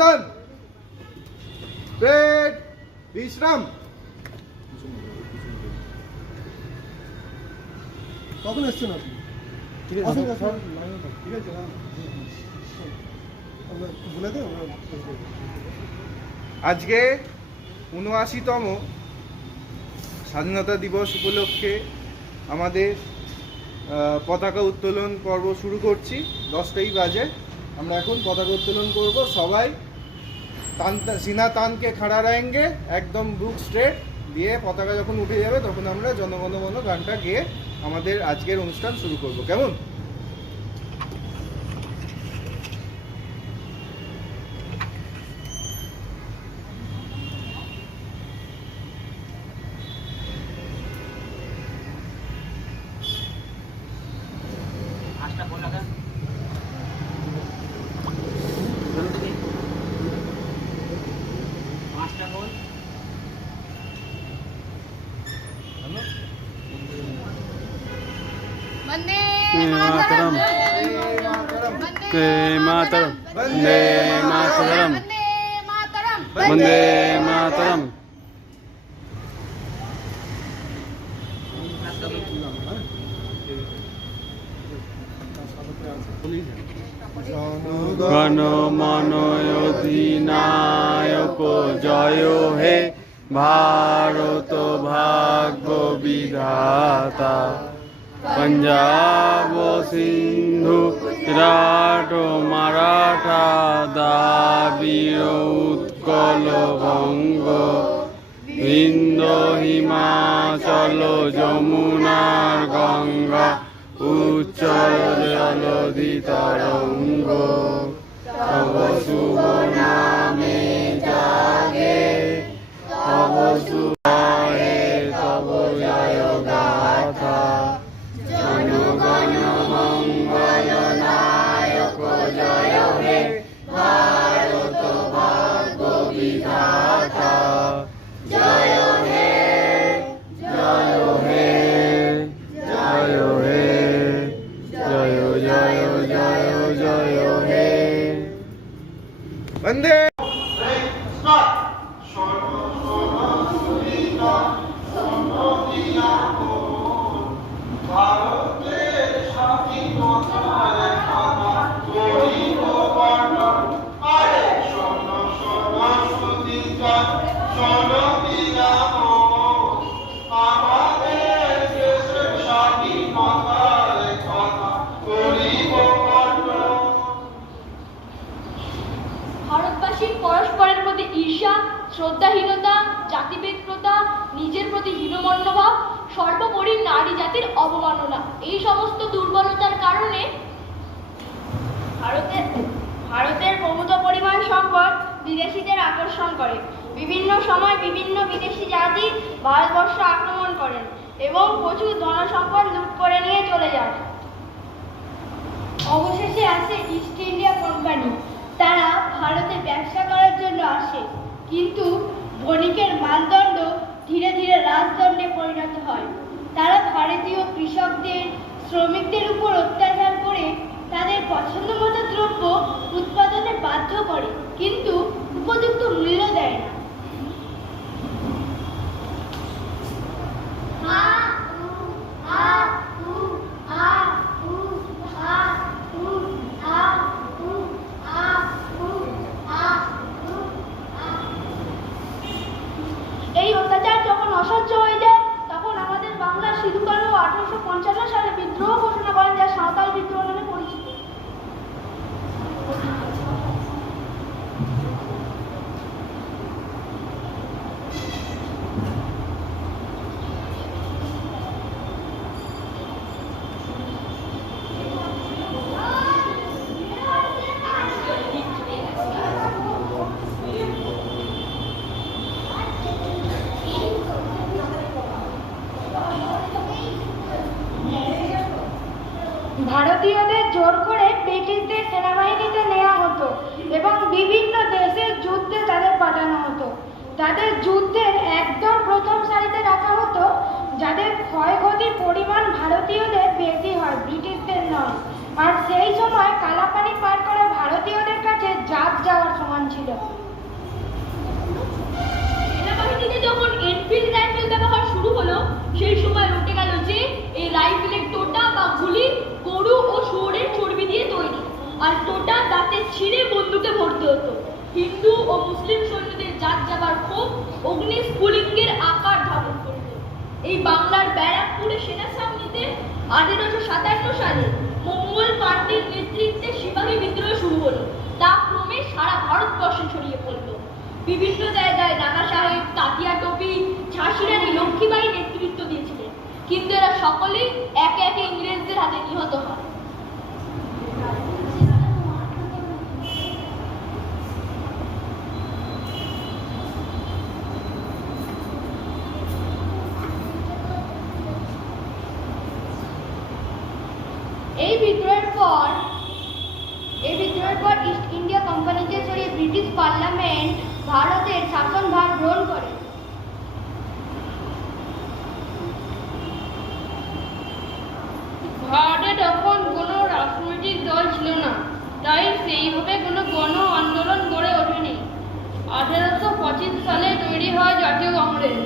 সাবধান। ব্রেড, বিশ্রাম। কখন এসছেন আপনি? ঠিক আছে ঠিক আছে বলে দেন। আজকে ৭৯তম স্বাধীনতা দিবস উপলক্ষে আমাদের পতাকা উত্তোলন পর্ব শুরু করছি। 10টাই বাজে। আমরা এখন পতাকা উত্তোলন করব। সবাই সিনা তানকে খাড়া রায়েঙ্গে, একদম বুক স্ট্রেট দিয়ে পতাকা যখন উঠে যাবে তখন আমরা জনগণ মন গানটা গেয়ে আমাদের আজকের অনুষ্ঠান শুরু করব। কেমন? मातरम के मातरम वंदे मातरम वंदे मातरम। गण मन अधिनायक जय हे भारत भाग्य विधाता। पंजाब सिंधु विराट मराठा द्राविड़ उत्कल बंग विंध्य हिमाचल यमुनार गंगा उच्चल जलधि तरंग तव शुभ नामे जागे तव शुभ तव जय गाथा। जनगण मंगल नायक जय हे भारत भाग्य विधाता। जय हे जय हे जय हे जय जय जय जय हे। वंदे ভারতবাসীর পরস্পরের প্রতি ঈর্ষা, শ্রদ্ধাহীনতা, জাতিভেদ প্রথা, নিজের প্রতি হীনমন্যভাব, সর্বোপরি নারী জাতির অবমাননা, এই সমস্ত দুর্বলতার কারণে ভারতের প্রভূত পরিমাণ সম্পদ বিদেশিদের আকর্ষণ করে। বিভিন্ন সময় বিভিন্ন বিদেশি জাতি ভারতবর্ষ আক্রমণ করেন এবং প্রচুর ধনসম্পদ লুট করে নিয়ে চলে যান। অবশেষে আসে ইস্ট ইন্ডিয়া কোম্পানি। তারা ভারতে ব্যবসা করার জন্য আসে, কিন্তু বণিকের মানদণ্ড ধীরে ধীরে রাজদণ্ডে পরিণত হয়। তারা ভারতীয় কৃষকদের, শ্রমিকদের উপর অত্যাচার করে তাদের পছন্দমতো দ্রব্য উৎপাদনে বাধ্য করে, কিন্তু উপযুক্ত মূল্য দেয় না। এই অত্যাচার যখন অসহ্য হয়ে যায় তখন আমাদের বাংলার সিধু কানু 1855 সালে বিদ্রোহ ঘোষণা করেন, যা সাঁওতাল বিদ্রোহ নামে পরিচিত। ভারতীয়দের জোর করে ব্রিটিশদের সেনাবাহিনীতে নেওয়া হতো এবং বিভিন্ন দেশের যুদ্ধে তাদের পাঠানো হতো। তাদের যুদ্ধের একদম প্রথম সারিতে রাখা হতো, যাদের ক্ষয়ক্ষতির পরিমাণ ভারতীয়দের বেশি হয়, ব্রিটিশদের নয়। আর সেই সময় কালাপানি পার করা ভারতীয়দের কাছে জাত যাওয়ার সমান ছিল। সেনাবাহিনীতে যখন এনফিল্ড রাইফেল ব্যবহার শুরু হলো, সেই সময় উঠে গেল যে এই রাইফেলের টোটা বা গুলি গরু ও শুয়োরের চর্বি দিয়ে তৈরি, আর টোটা দাঁতে ছিঁড়ে বন্দুকে ভরতে হতো। হিন্দু ও মুসলিম সৈন্যদের জাত যাবার ক্ষোভ অগ্নি স্ফুলিঙ্গের আকার ধারণ করত। এই বাংলার ব্যারাকপুরে সেনা ছাউনিতে 1857 সালে মঙ্গল পাণ্ডের নেতৃত্বে সিপাহী বিদ্রোহ শুরু হলো। তা ক্রমে সারা ভারতবর্ষে ছড়িয়ে পড়ল। বিভিন্ন জায়গায় নানা সাহেব, তাতিয়া টোপি, ঝাঁসি রানী লক্ষ্মীবাই নেতৃত্ব দিয়েছিলেন, কিন্তু এরা সকলেই একে একে ইংরেজদের হাতে নিহত হয়। এই বিদ্রোহের পর ইস্ট ইন্ডিয়া কোম্পানিকে সরিয়ে ব্রিটিশ পার্লামেন্ট ভারতের শাসনভার গ্রহণ করে। ভারতে তখন কোনো রাজনৈতিক দল ছিল না, তাই সেইভাবে কোনো গণ আন্দোলন গড়ে ওঠেনি। 1825 সালে তৈরি হয় জাতীয় কংগ্রেস।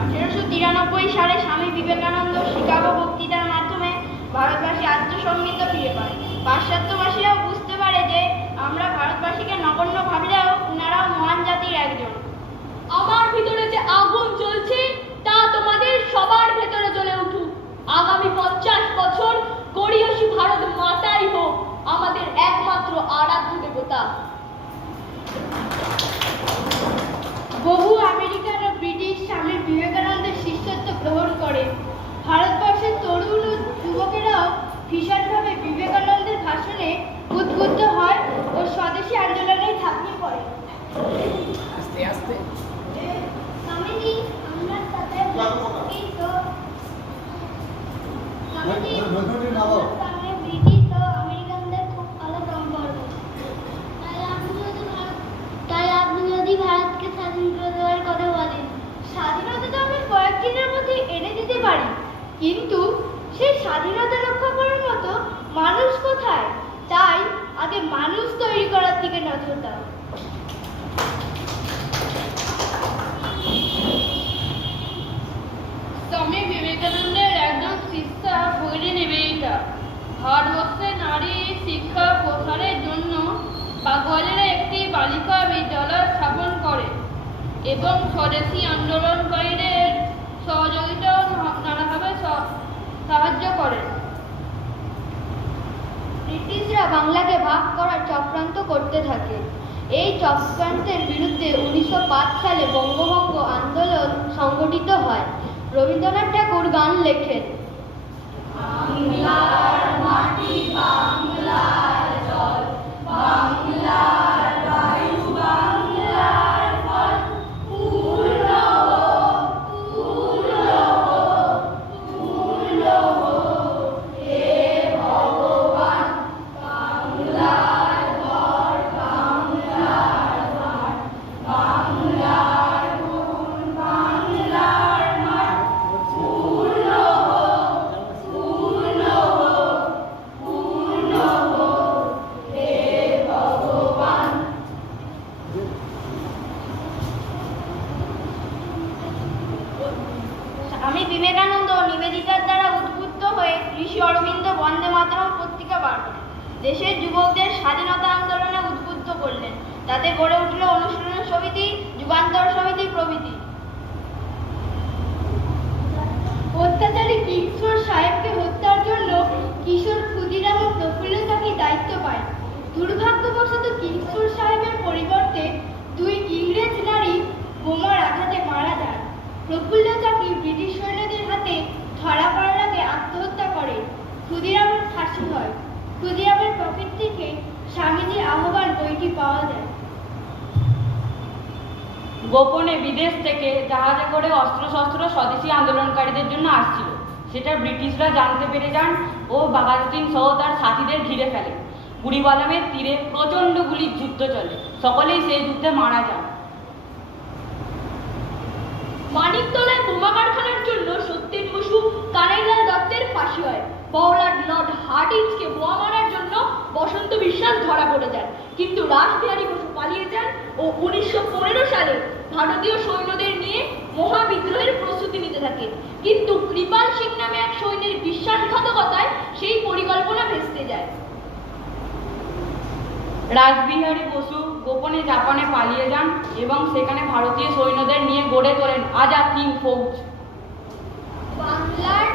1893 সালে স্বামী বিবেকানন্দ শিকাগো বক্তৃতার মাধ্যমে ভারতবাসী আত্মসম্মিত ফিরে পায়। পাশ্চাত্যবাসীরাও বুঝতে পারে যে আমরা ভারতবাসীকে নগণ্য ভাবলেও ওনারাও মহান জাতির একজন। আমার ভিতরে যে আগুন জ্বলছে তা তোমাদের সবার ভেতরে জ্বলে উঠুক। আগামী 50 বছর গড়িয়সী ভারত মাতাই হোক আমাদের একমাত্র আরাধ্য দেবতা। বহু আমেরিকান ও ব্রিটিশ স্বামী বিবেকানন্দের শিষ্যত্ব গ্রহণ করে। ভারতবর্ষের তরুণ ও যুবকেরাও ভীষণভাবে বিবেকানন্দের ভাষণে উদ্বুদ্ধ হয় ও স্বদেশী আন্দোলনে ঝাঁপিয়ে পড়ে। আস্তে আস্তে স্বামীজি, আমরা তাতে ব্রিটিশ ও আমেরিকানদের খুব ভালো সম্পর্ক। তাই আপনি যদি ভারতকে স্বাধীন করে দেওয়ার কথা বলেন, স্বাধীনতা তো আমি কয়েকদিনের মধ্যে এনে দিতে পারি, কিন্তু সেই স্বাধীনতা রক্ষা করার মতো মানুষ কোথায়? তাই আগে মানুষ তৈরি করার দিকে নজর দাও। স্বামী বিবেকানন্দের একজন শিষ্যা ভগিনী নিবেদিতা ভারতবর্ষে নারী শিক্ষা প্রসারের জন্য বাগবাজারে একটি বালিকা বিদ্যালয় স্থাপন করে এবং স্বদেশী আন্দোলনকারীদের সহযোগিতাও নানাভাবে সাহায্য করে। ব্রিটিশরা বাংলাকে ভাগ করার চক্রান্ত করতে থাকে। এই চক্রান্তের বিরুদ্ধে 1905 সালে বঙ্গভঙ্গ আন্দোলন সংগঠিত হয়। রবীন্দ্রনাথ ঠাকুর গান লেখেন, বাংলার মাটি, বাংলার জল, বাংলার বায়ু, বাংলার ফল, পূর্ণ হোক, পূর্ণ হোক, পূর্ণ হোক, হে ভগবান। বাংলার ঘর, বাংলার ঘাট, বাংলার গুণ, বাংলার মাঠ, পূর্ণ হোক, পূর্ণ হোক, পূর্ণ হোক, হে ভগবান। আমি বিবেকানন্দ নিবেদিতার দ্বারা উদ্বুদ্ধ হয়ে ঋষি অরবিন্দ বন্দে মাতরম পত্রিকা বার করেন। দেশের যুবকদের স্বাধীনতা আন্দোলনে উদ্বুদ্ধ করলেন। তাতে গড়ে উঠল অনুশীলন সমিতি, যুগান্তর সমিতি প্রভৃতি। অত্যাচারী কিশোর সাহেবকে হত্যার জন্য কিশোর ক্ষুদিরাম ও প্রফুল্ল চাকি দায়িত্ব পায়। দুর্ভাগ্যবশত কিশোর সাহেবের পরিবর্তে 2 ইংরেজ নারী বোমার আঘাতে মারা যান। প্রফুল্ল চাকি ব্রিটিশ সৈন্যদের হাতে ধরা পড়ার আগে আত্মহত্যা করে। ক্ষুদিরামের ফাঁসি হয়। ক্ষুদিরামের পকেট থেকে স্বামীজির আহ্বান বইটি পাওয়া যায়। গোপনে বিদেশ থেকে জাহাজে করে অস্ত্রশস্ত্র স্বদেশী আন্দোলনকারীদের জন্য আসছিল। সেটা ব্রিটিশরা জানতে পেরে যান ও বাঘাযতীন সহ তার সাথীদের ঘিরে ফেলে। বুড়িবালামের তীরে প্রচণ্ড গুলির যুদ্ধ চলে। সকলেই সেই যুদ্ধে মারা যান। মানিকতলায় বোমা কারখানার জন্য সত্যেন বসু, কানাইলাল দত্তের ফাঁসি হয়। পওলার লর্ড হার্ডিঞ্জকে বোমা মারার জন্য বসন্ত বিশ্বাস ধরা পড়ে যান, কিন্তু রাসবিহারী বসু পালিয়ে যান ও 1915 সালে ভারতীয় সৈন্যদের নিয়ে মহাবিদ্রোহের প্রস্তুতি নিতে থাকেন। কিন্তু কৃপাল সিং নামে এক সৈন্যের বিশ্বাসঘাতকতায় সেই পরিকল্পনা ভেস্তে যায়। রাসবিহারী বসু গোপনে জাপানে পালিয়ে যান এবং সেখানে ভারতীয় সৈন্যদের নিয়ে গড়ে তোলেন আজাদ হিন্দ ফৌজ। বাংলার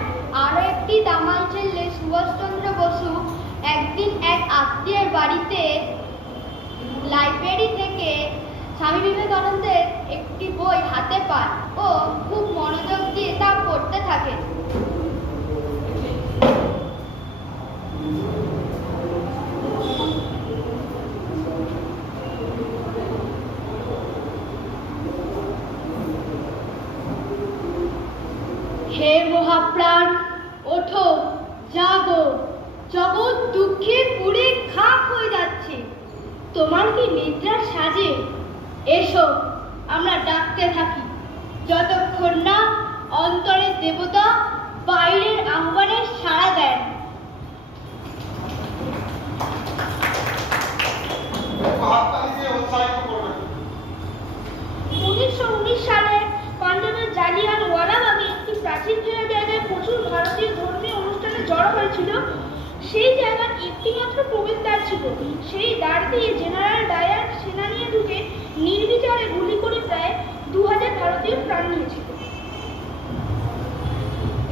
আরো একটি দামাল ছেলে সুভাষচন্দ্র বসু একদিন এক আত্মীয়ের বাড়িতে লাইব্রেরি থেকে স্বামী বিবেকানন্দের একটি বই হাতে পান ও খুব মনোযোগ দিয়ে তা পড়তে থাকেন। হে মহাপ্রাণ, ওঠো, জাগো, জগৎ দুঃখে পুড়ে খাক হয়ে যাচ্ছে। তোমার কি নিদ্রার সাজে? এসো, আমরা ডাকতে থাকি, যতক্ষণ না অন্তরের দেবতা বাইরের আহ্বানে সাড়া দেন। 1919 সালে পাঞ্জাবের জালিয়ানওয়ালাবাগে একটি প্রাচীন জায়গায় প্রচুর ভারতীয় ধর্মীয় অনুষ্ঠানে জড়ো হয়েছিল। সেই জায়গার একটি মাত্র প্রবেশদ্বার ছিল। সেই দ্বার দিয়ে জেনারেল ডায়ার সেনা নিয়ে ঢুকে নির্বিচারে গুলি করে প্রায় 2000 ভারতীয় প্রাণ নিয়েছিল।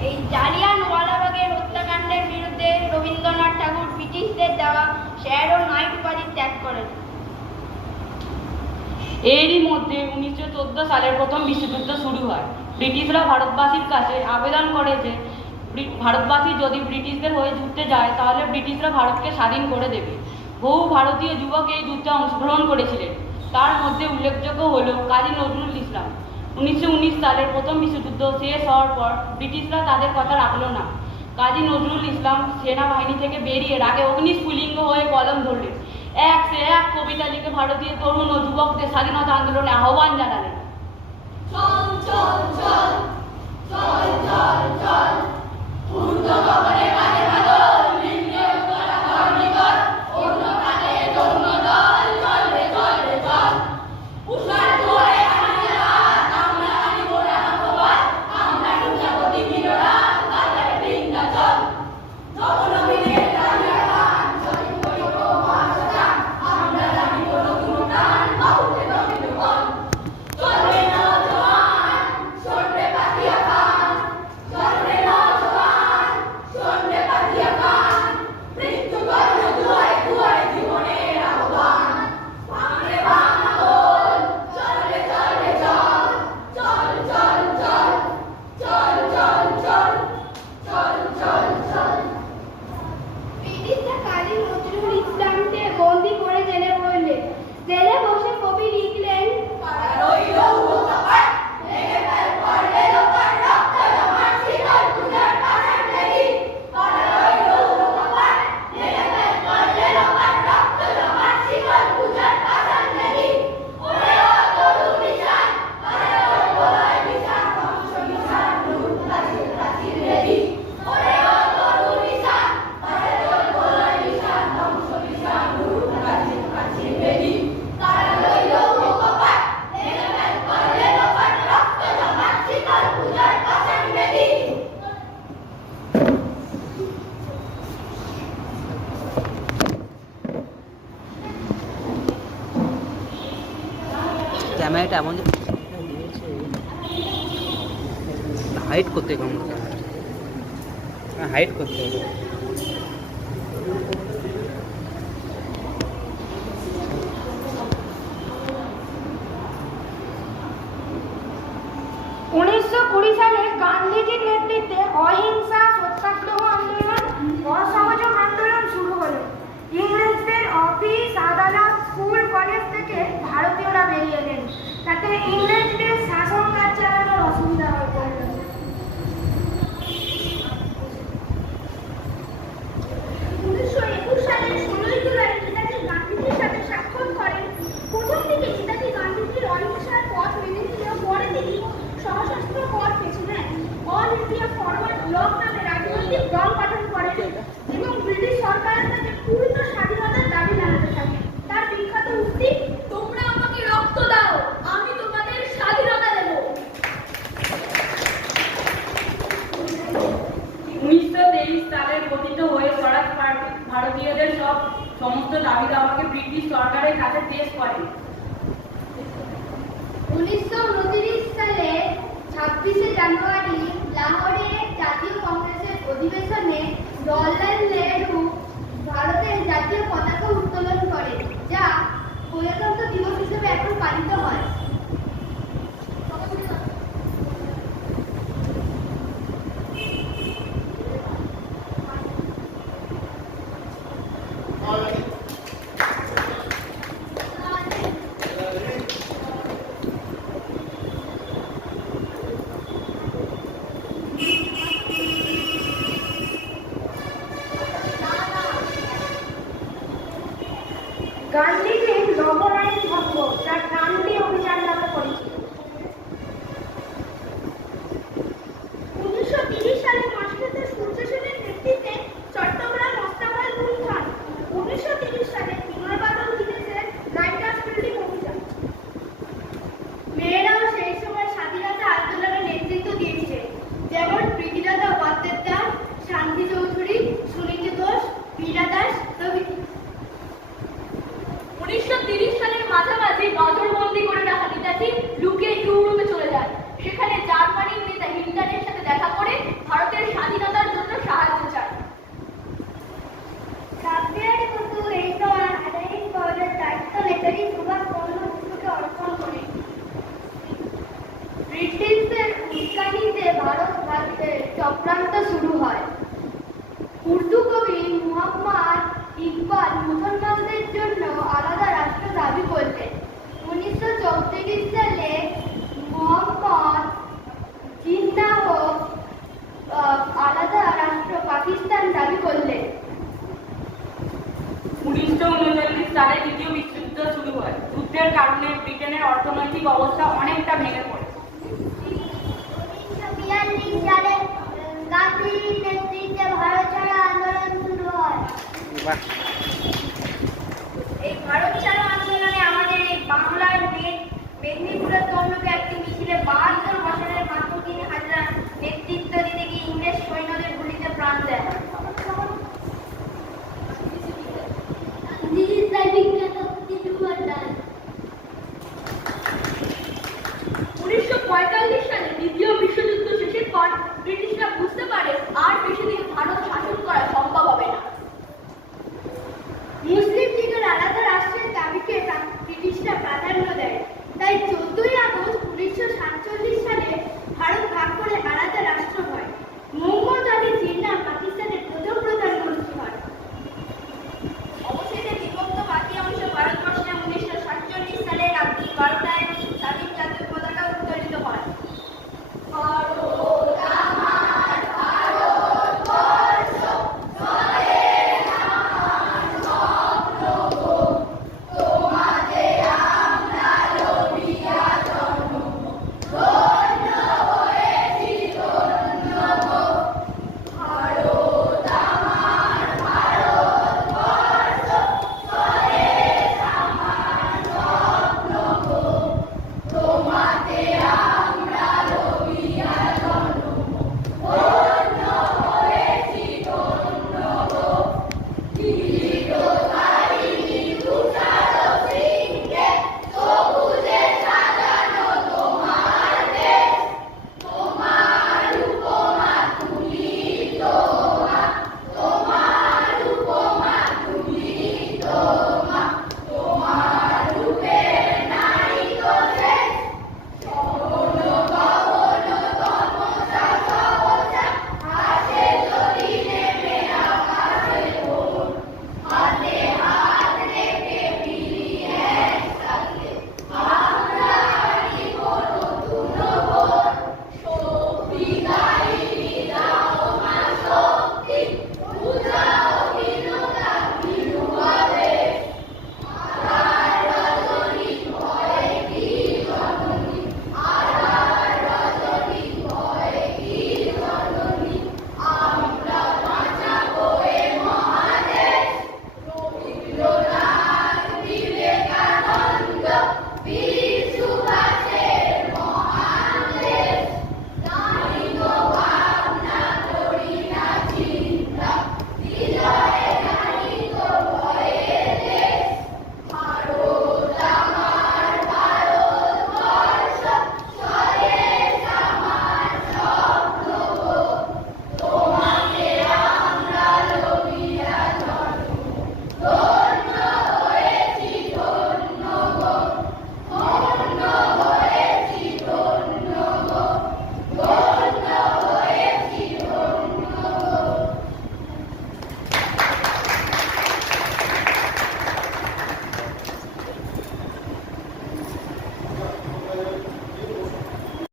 এই জালিয়ানওয়ালাবাগের হত্যাকাণ্ডের বিরুদ্ধে রবীন্দ্রনাথ ঠাকুর ব্রিটিশদের দেওয়া শ্যারো নাইট উপাধি ত্যাগ করেন। এরই মধ্যে 1914 সালের প্রথম বিশ্বযুদ্ধ শুরু হয়। ব্রিটিশরা ভারতবাসীর কাছে আবেদন করে যে ভারতবাসী যদি ব্রিটিশদের হয়ে যুদ্ধে যায় তাহলে ব্রিটিশরা ভারতকে স্বাধীন করে দেবে। বহু ভারতীয় যুবক এই যুদ্ধে অংশগ্রহণ করেছিলেন। তার মধ্যে উল্লেখযোগ্য হল কাজী নজরুল ইসলাম। 1919 সালের প্রথম বিশ্বযুদ্ধ শেষ হওয়ার পর ব্রিটিশরা তাদের কথা রাখল না। কাজী নজরুল ইসলাম সেনাবাহিনী থেকে বেরিয়ে রাগে অগ্নিস্ফুলিঙ্গ হয়ে কলম ধরলেন। এক সে এক কবিতা লিখে ভারতীয় তরুণ ও যুবকদের স্বাধীনতা আন্দোলনে আহ্বান জানালেন। চল চল চল চল চল চল পূর্ণ গগনে বাজে বাদল নিম্নে উত্তরা ধর্মিকর অন্য কালে যৌন দল চল রে চল রে চল উষার দুয়ারে আনিয়া রাত আমরা আনিব রামভবান আমরা রুজাপতি বীররাজ বাজারে বৃন্দাচল নবনবীনের গানের গান সরিব করিব মহাশ্মশান আমরা জানিব নতুন গান বাহুতে নবীন বল চল রে নওজোয়ান শোন রে পাতিয়া খান চল রে নওজোয়ান শোন রে পাতিয়া খান মৃত্যু গর্ভ দুয়ারে দুয়ারে জীবনের আহ্বান ভাঙ রে ভাঙ আলোল চল রে চল রে চল চল চল চল চল চল চল চল চল চল ব্রিটিশরা কাজী নজরুল ইসলামকে বন্দি করে জেলে পড়লেন। জেলে বসে কবি লিখলেন, কারা রইল উপকপাট লেগে ফেল করলে লোকার রক্ত জমাট শীতল পূজার পাশান লেগি কারা রইল উপকপাট লেগে ফেল করলে লোকার রক্ত জমাট শীতল পূজার পাশান লেগি ওরে ও তরু নিশান কারা তোর বলয় নিশান ধ্বংস নিশান রূপ প্রাচীর প্রাচীর রেডি ওরে ও তরু নিশান কারা তোর বলয় নিশান ধ্বংস নিশান রূপ প্রাচীর প্রাচীর রেডি কারা রইল উপকপাট লেগে ফেল করলে লোকার রক্ত জমাট শীতল পূজার পাশান লেগি। ক্যামেরাটা এমন হাইট করতে কম হাইট করতে হবে। 1920 সালে গান্ধীজির নেতৃত্বে অহিংসা সত্যাগ্রহ আন্দোলন অসহযোগ আন্দোলন শুরু হলো। ইংরেজদের অফিস আদালত স্কুল কলেজ থেকে ভারতীয়রা বেরিয়ে এলেন। তাতে ইংরেজদের শাসন কাজ চালানোর অসুবিধা হয়ে পড়ল। 1921 সালের 16 জুলাই নেতাজি গান্ধীজির সাথে সাক্ষাৎ করেন। প্রথম দিকে নেতাজি গান্ধীজির অহিংসার পথ মেনে নিলেও পরে তিনি সশস্ত্র পথ বেছে নেন। অল ইন্ডিয়া ফরওয়ার্ড ব্লক নামে রাজনৈতিক দল গঠন করেন দাবি দাওয়াকে ব্রিটিশ সরকারের কাছে পেশ করেন। 1929 সালে 26শে জানুয়ারি লাহোরে জাতীয় কংগ্রেসের অধিবেশনে জওহরলাল নেহরু ভারতের জাতীয় পতাকা উত্তোলন করেন, যা প্রজাতন্ত্র দিবস হিসেবে এখন পালিত হয়। গান্ধীজির নবনায়ক ভঙ্গ, যার গান্ধী অভিযান নামে পরিচিত। 1930 সালে মাস্টারদা সূর্য সেনের নেতৃত্বে চট্টগ্রাম অস্ত্রাগার লুণ্ঠন। 1930 সালে বিনয়বাদল দীনেশের রাইটার্স বিল্ডিং অভিযান। মেয়েরাও সেই সময় স্বাধীনতা আন্দোলনে নেতৃত্ব দিয়েছে, যেমন প্রীতিলতা ওয়াদ্দেদার, শান্তি চৌধুরী, সুনীতি ঘোষ, বীরা দাস প্রভৃতি। 1930 সালের মাঝামাঝি নজরবন্দি করে রাখা নেতাজি লুকিয়ে ইউরোপে চলে যায়। সেখানে জার্মানির নেতা হিটলারের সাথে দেখা করে ভারতের স্বাধীনতার জন্য সাহায্য চায়। সাবরিয়ার মতো এই সময় আধুনিক ফৌজের দায়িত্ব নেতাজি সুভাষচন্দ্র বসুকে অর্পণ করেন। ব্রিটিশদের উস্কানিতে ভারত ভারতের চক্রান্ত শুরু হয়। উর্দু কবি মুহাম্মদ ইকবাল মুসলমানদের জন্য আলাদা রাষ্ট্র দাবি করলেন। 1934 সালে মোহাম্মদ জিন্নাহ আলাদা রাষ্ট্র পাকিস্তান দাবি করলেন। 1939 সালে দ্বিতীয় বিশ্বযুদ্ধ শুরু হয়। যুদ্ধের কারণে ব্রিটেনের অর্থনৈতিক অবস্থা অনেকটা ভেঙে পড়ে। 1942 সালে গান্ধীর নেতৃত্বে ভারত ছাড়ো আন্দোলন শুরু হয়। এই ভারত ছাড়ো আন্দোলনে আমাদের এই বাংলার মেদিনীপুরের তমলুকে একটি মিছিলে 72 বছরের মাতৃদিন হাজরা নেতৃত্ব দিতে গিয়ে ইংরেজ সৈন্যদের গুলিতে প্রাণ দেয়। This is the weakness of the human life. 1945 সালে দ্বিতীয় বিশ্বযুদ্ধ শেষের পর ব্রিটিশরা বুঝতে